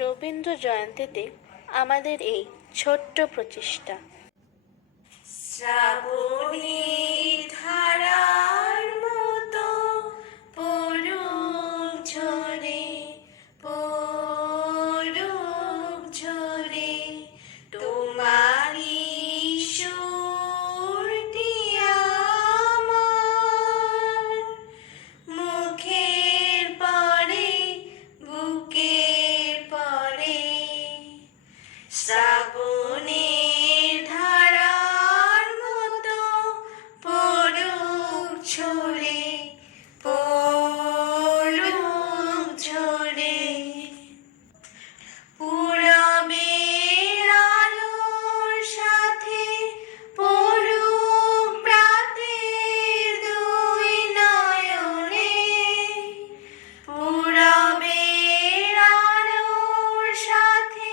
রবীন্দ্র জয়ন্তীতে আমাদের এই ছোট্ট প্রচেষ্টা। শ্রাবণী ধারার মতো পড়ুক ঝরে, পড়ুক ঝরে তোমারি সুরটি আমার মুখের পরে, বুকের পরে। শ্রাবণের ধারার মতো পড়ুক ঝরে, পড়ুক ঝরে। পূরবের আলোর সাথে পড়ুক প্রাতের দুই নয়নে। পূরবের আলোর সাথে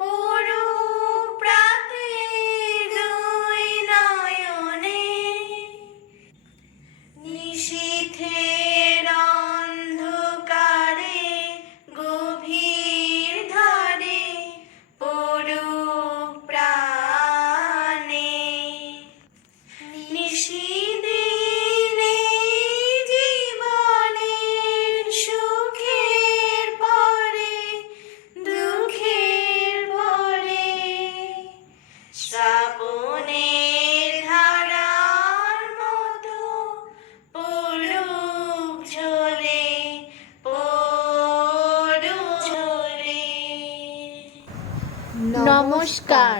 পড়ুক প্রাতের দুই নয়নে। নিশীথের অন্ধকারে গভীর ধারে পড়ুক প্রাণে। নিশিদিনে জীবনের সুখের পরে, দুঃখের পরে। শ্রাবণের ধারার মতো পড়ুক ঝরে, পড়ুক ঝরে। নমস্কার।